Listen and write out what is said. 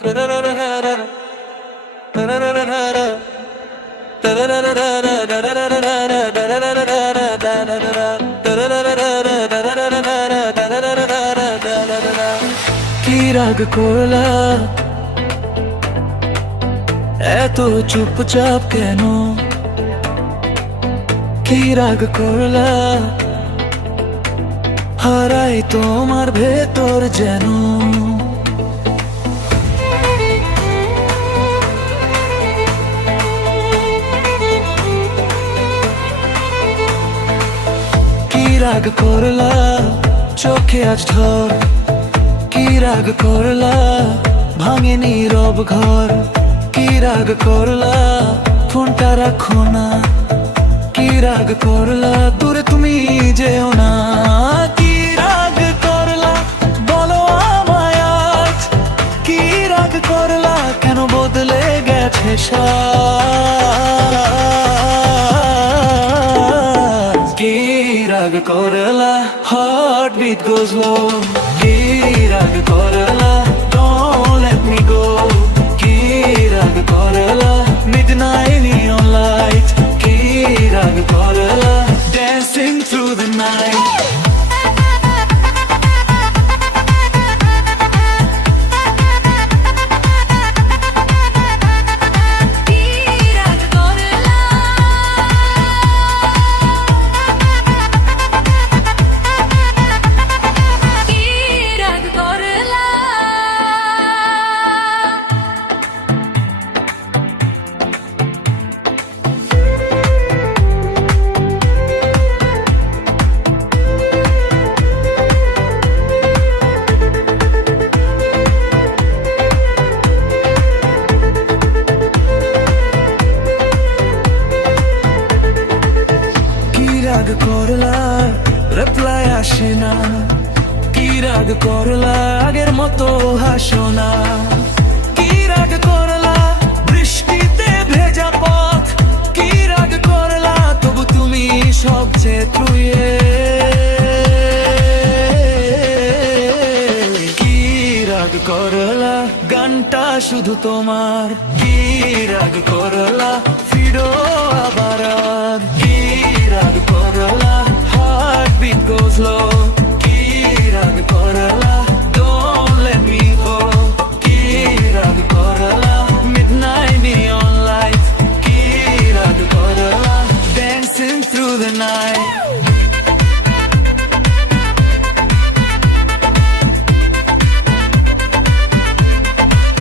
কি রাগ করলা এত চুপচাপ কেন? কি রাগ করলা হারাই তোমার ভেতর যেন। কি রাগ করলা চোখে আজ ঢর? কি রাগ করলা ভাঙে নীরব ঘর? কি রাগ করলা ফোনটা রাখো না? কি রাগ করলা দূরে তুমি যেও না? কি রাগ করলা বলো আমায় আজ? কি রাগ করলা কেন বদলে গেছে সাজ? কি রাগ করলা হার্ট বিট গোজ লো? কি রাগ করলা don't let me go? কি রাগ করলা midnight neon light? কি রাগ করলা dancing through the night? রাগ করলা রিপ্লাই আসে না? কি রাগ করলা আগের মতো হাসো না? কি রাগ করলা বৃষ্টিতে ভেজা পথ? কি রাগ করলা তবু তুমি সবচেয়ে তুইয়ে? কি রাগ করলা গানটা শুধু তোমার? কি রাগ করলা ফিরো আবার? কি রাগ করলা হার্ট বিট গোজ লো? কি রাগ করলা